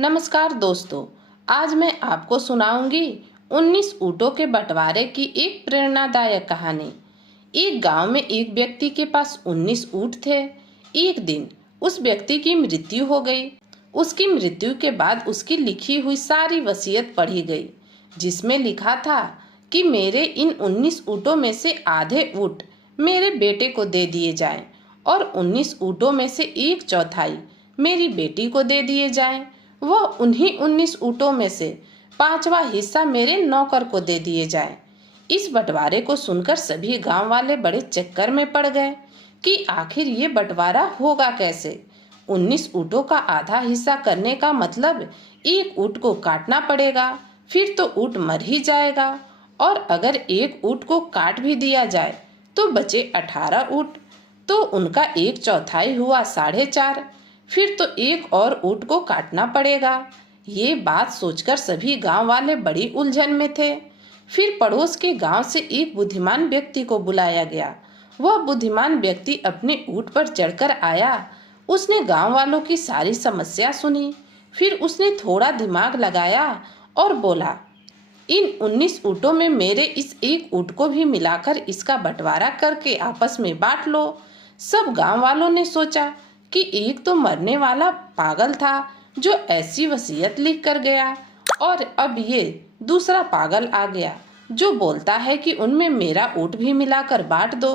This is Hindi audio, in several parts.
नमस्कार दोस्तों, आज मैं आपको सुनाऊंगी 19 ऊँटों के बंटवारे की एक प्रेरणादायक कहानी। एक गांव में एक व्यक्ति के पास 19 ऊँट थे। एक दिन उस व्यक्ति की मृत्यु हो गई। उसकी मृत्यु के बाद उसकी लिखी हुई सारी वसीयत पढ़ी गई, जिसमें लिखा था कि मेरे इन 19 ऊँटों में से आधे ऊँट मेरे बेटे को दे दिए जाएं और 19 ऊँटों में से एक चौथाई मेरी बेटी को दे दिए जाएं। वह उन्हीं 19 ऊँटों में से 5वां हिस्सा मेरे नौकर को दे दिए जाए। इस बंटवारे को सुनकर सभी गांव वाले बड़े चक्कर में पड़ गए कि आखिर ये बंटवारा होगा कैसे। 19 ऊँटों का आधा हिस्सा करने का मतलब एक ऊँट को काटना पड़ेगा, फिर तो ऊँट मर ही जाएगा। और अगर एक ऊँट को काट भी दिया जाए तो बचे 18 ऊँट, तो उनका एक चौथाई हुआ 4.5। फिर तो एक और ऊँट को काटना पड़ेगा। ये बात सोचकर सभी गांव वाले बड़ी उलझन में थे। फिर पड़ोस के गांव से एक बुद्धिमान व्यक्ति को बुलाया गया। वह बुद्धिमान व्यक्ति अपने ऊँट पर चढ़कर आया। उसने गांव वालों की सारी समस्या सुनी। फिर उसने थोड़ा दिमाग लगाया और बोला, इन 19 ऊँटों में मेरे इस एक ऊँट को भी मिलाकर इसका बंटवारा करके आपस में बांट लो। सब गांव वालों ने सोचा कि एक तो मरने वाला पागल था जो ऐसी वसीयत लिख कर गया, और अब ये दूसरा पागल आ गया जो बोलता है कि उनमें मेरा ऊँट भी मिलाकर बांट दो।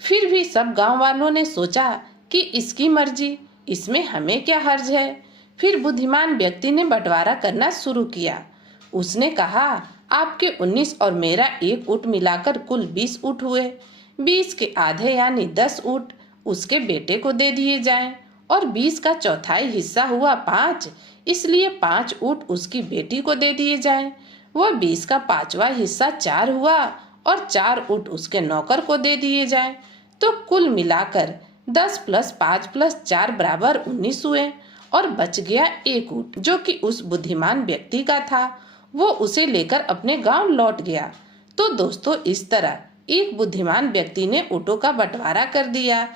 फिर भी सब गांव वालों ने सोचा कि इसकी मर्जी, इसमें हमें क्या हर्ज है। फिर बुद्धिमान व्यक्ति ने बंटवारा करना शुरू किया। उसने कहा, आपके 19 और मेरा एक ऊँट मिलाकर कुल 20 ऊँट हुए। 20 के आधे यानी 10 ऊँट उसके बेटे को दे दिए जाएं, और 20 का चौथाई हिस्सा हुआ 5, इसलिए 5 ऊँट उसकी बेटी को दे दिए जाएं। वह 20 का 5वां हिस्सा 4 हुआ और 4 ऊँट उसके नौकर को दे दिए जाएं। तो कुल मिलाकर 10 + 5 + 4 बराबर 19 हुए, और बच गया एक ऊँट जो कि उस बुद्धिमान व्यक्ति का था। वो उसे लेकर अपने गांव लौट गया। तो दोस्तों, इस तरह एक बुद्धिमान व्यक्ति ने ऊँटों का बंटवारा कर दिया।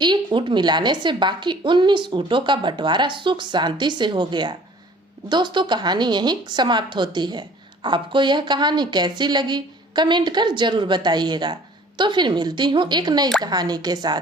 एक ऊँट मिलाने से बाकी 19 ऊँटों का बंटवारा सुख शांति से हो गया। दोस्तों, कहानी यहीं समाप्त होती है। आपको यह कहानी कैसी लगी कमेंट कर जरूर बताइएगा। तो फिर मिलती हूँ एक नई कहानी के साथ।